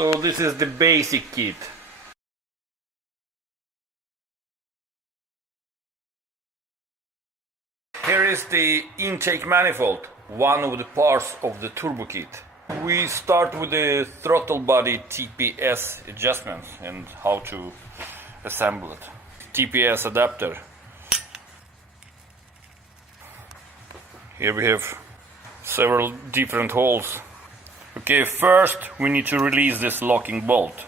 So this is the basic kit. Here is the intake manifold, one of the parts of the turbo kit. We start with the throttle body TPS adjustments and how to assemble it. TPS adapter. Here we have several different holes. Okay, first we need to release this locking bolt.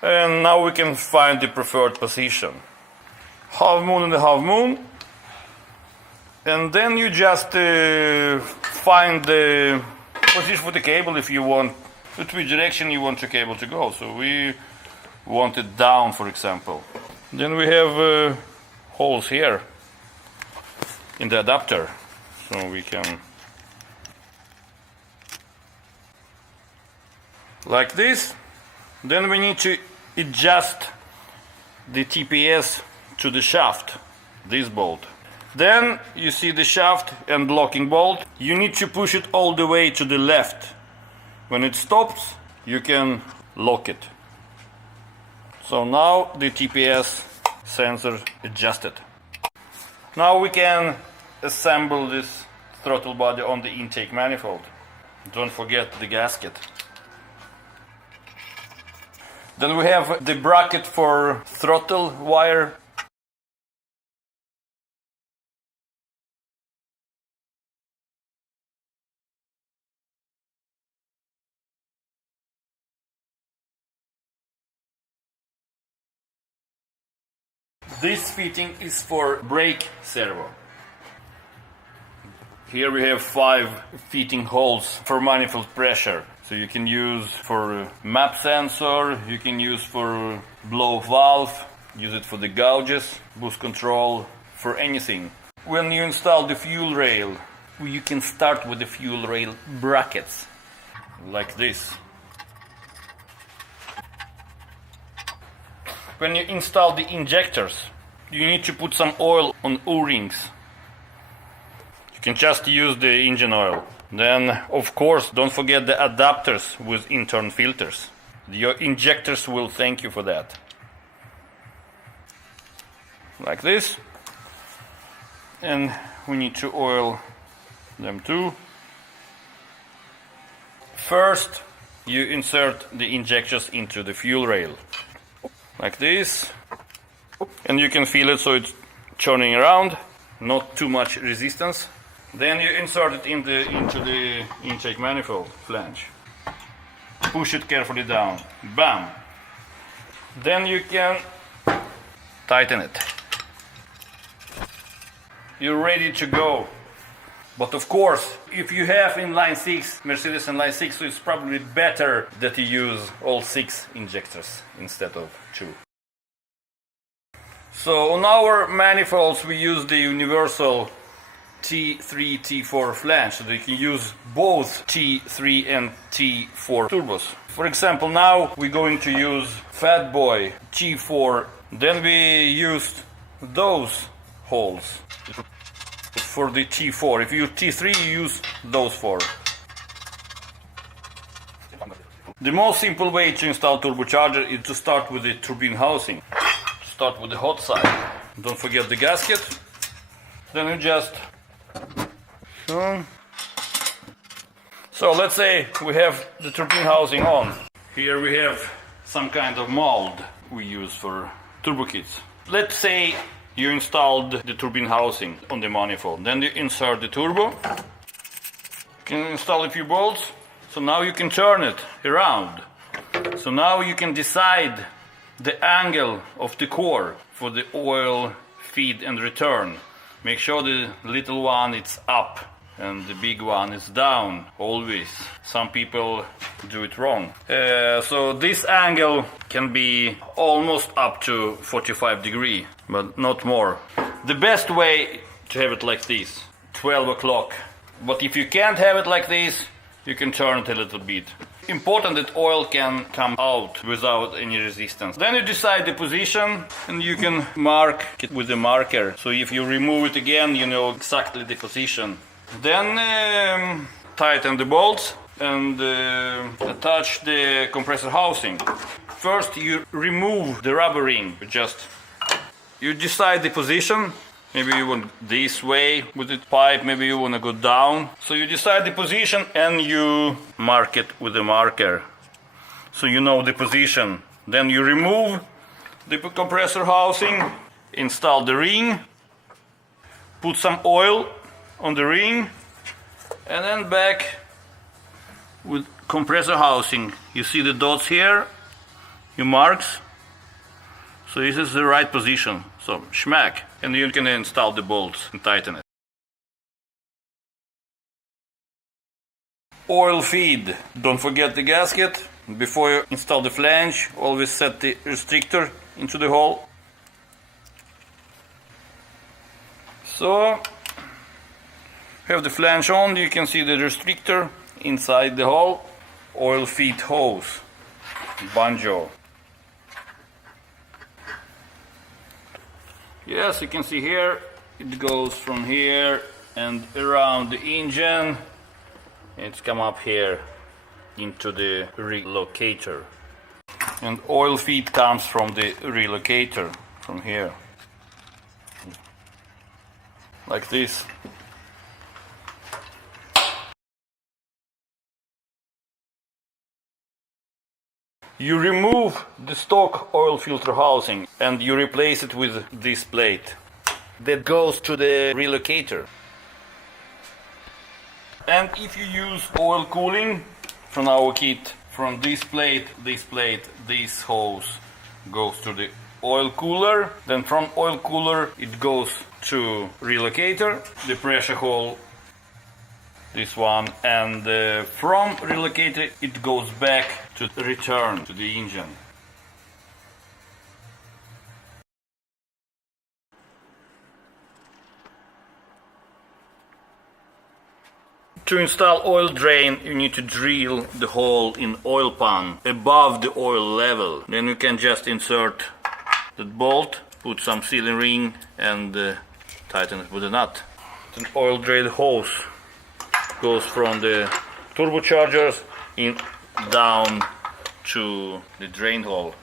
And now we can find the preferred position. Half moon and a half moon. And then you just find the position for the cable if you want, which direction you want your cable to go. So we want it down, for example. Then we have holes here in the adapter, so we can, like this. Then we need to adjust the TPS to the shaft, this bolt. Then you see the shaft and locking bolt. You need to push it all the way to the left. When it stops, you can lock it. So now the TPS sensor adjusted. Now we can assemble this throttle body on the intake manifold. Don't forget the gasket. Then we have the bracket for throttle wire. This fitting is for brake servo. Here we have 5 fitting holes for manifold pressure. So you can use for map sensor, you can use for blow valve, use it for the gauges, boost control, for anything. When you install the fuel rail, you can start with the fuel rail brackets, like this. When you install the injectors, you need to put some oil on O-rings. You can just use the engine oil. Then, of course, don't forget the adapters with intern filters. Your injectors will thank you for that. Like this. And we need to oil them too. First, you insert the injectors into the fuel rail. Like this. And you can feel it, so it's turning around, not too much resistance. Then you insert it into the intake manifold flange. Push it carefully down. Bam! Then you can tighten it. You're ready to go. But of course, if you have inline 6, Mercedes inline 6, so it's probably better that you use all 6 injectors instead of 2. So on our manifolds we use the universal T3, T4 flange, so that you can use both T3 and T4 turbos. For example, now we're going to use Fat Boy T4, then we used those holes for the T4. If you use T3, you use those 4. The most simple way to install turbocharger is to start with the turbine housing. Start with the hot side. Don't forget the gasket. Then you just... So let's say we have the turbine housing on. Here we have some kind of mold we use for turbo kits. Let's say you installed the turbine housing on the manifold. Then you insert the turbo. You can install a few bolts. So now you can turn it around. So now you can decide the angle of the core for the oil feed and return. Make sure the little one is up and the big one is down, always. Some people do it wrong. So this angle can be almost up to 45 degrees, but not more. The best way to have it like this, 12 o'clock. But if you can't have it like this, you can turn it a little bit. Important that oil can come out without any resistance. Then you decide the position and you can mark it with the marker. So if you remove it again, you know exactly the position. Then tighten the bolts. and attach the compressor housing. First you remove the rubber ring. You decide the position. Maybe you want this way with the pipe, maybe you want to go down. So you decide the position and you mark it with a marker. So you know the position. Then you remove the compressor housing, install the ring, put some oil on the ring, and then back with compressor housing. You see the dots here, you marks. So this is the right position. So schmack, and you can install the bolts and tighten it. Oilfeed. Don't forget the gasket. Before you install the flange, always set the restrictor into the hole. So have the flange on, you can see the restrictor inside the hole. Oilfeed hose, banjo. Yes, you can see here, it goes from here and around the engine. It's come up here into the relocator. And oil feed comes from the relocator, from here. Like this. You remove the stock oil filter housing and you replace it with this plate that goes to the relocator. And if you use oil cooling from our kit, from this plate, this hose goes to the oil cooler. Then from oil cooler it goes to relocator, the pressure hole, this one, and from relocator it goes back to return to the engine. To install oil drain, you need to drill the hole in oil pan above the oil level. Then you can just insert that bolt, put some sealing ring and tighten it with a nut. An oil drain hose goes from the turbochargers in down to the drain hole.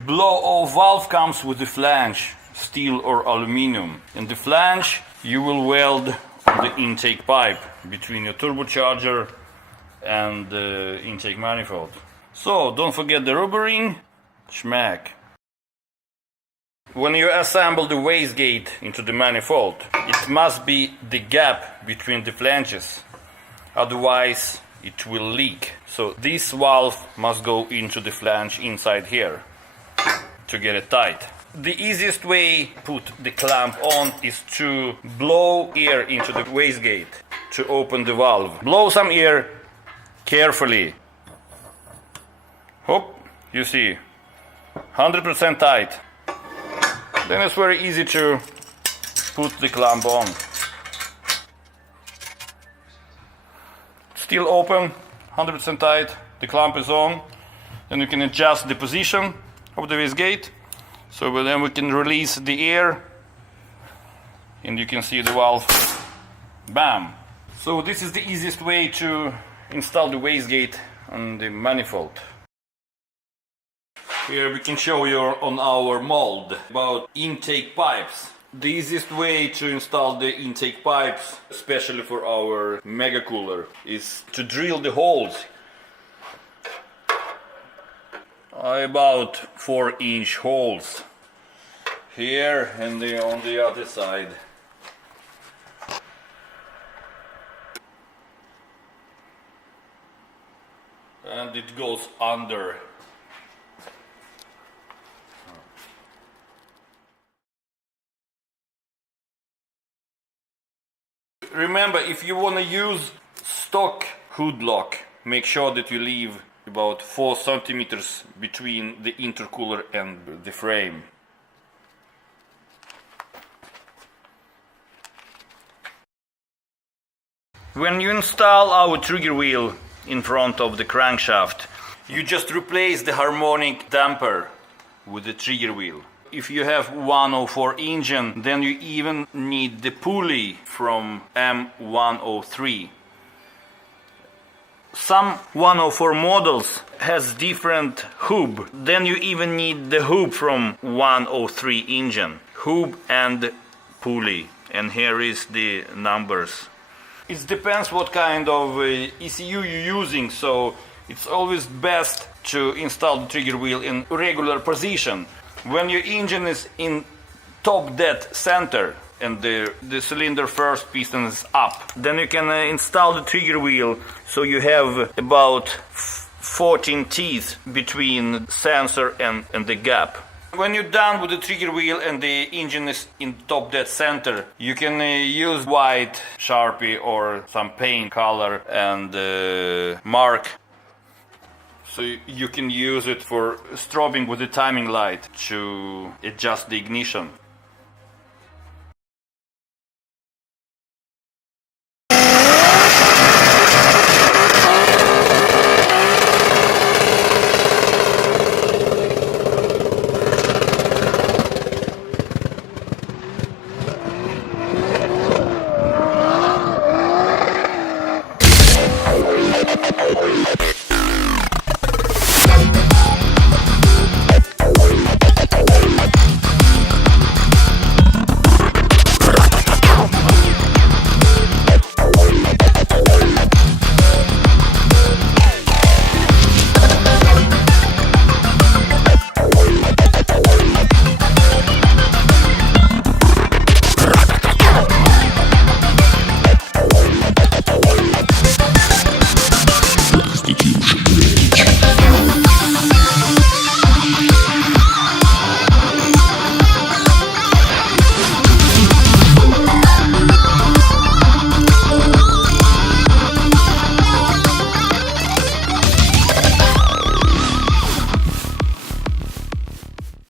Blow-off valve comes with the flange, steel or aluminum. In the flange you will weld the intake pipe between your turbocharger and the intake manifold. So don't forget the rubber ring, schmack. When you assemble the wastegate into the manifold, it must be the gap between the flanges, otherwise it will leak. So this valve must go into the flange inside here to get it tight. The easiest way to put the clamp on is to blow air into the wastegate to open the valve. Blow some air carefully. Hop, you see, 100% tight. Then it's very easy to put the clamp on. Still open, 100% tight, the clamp is on. Then you can adjust the position of the wastegate. So then we can release the air and you can see the valve. Bam! So this is the easiest way to install the wastegate on the manifold. Here we can show you on our mold about intake pipes. The easiest way to install the intake pipes, especially for our mega cooler, is to drill the holes about 4-inch holes here and on the other side. And it goes under. Remember, if you want to use stock hood lock, make sure that you leave about 4 centimeters between the intercooler and the frame. When you install our trigger wheel in front of the crankshaft, you just replace the harmonic damper with the trigger wheel. If you have 104 engine, then you even need the pulley from M103. Some 104 models has different hub. Then you even need the hub from 103 engine. Hub and pulley. And here is the numbers. It depends what kind of ECU you're using, so it's always best to install the trigger wheel in regular position. When your engine is in top dead center and the cylinder first piston is up, then you can install the trigger wheel so you have about 14 teeth between sensor and the gap. When you're done with the trigger wheel and the engine is in top dead center, you can use white Sharpie or some paint color and mark. So you can use it for strobing with the timing light to adjust the ignition.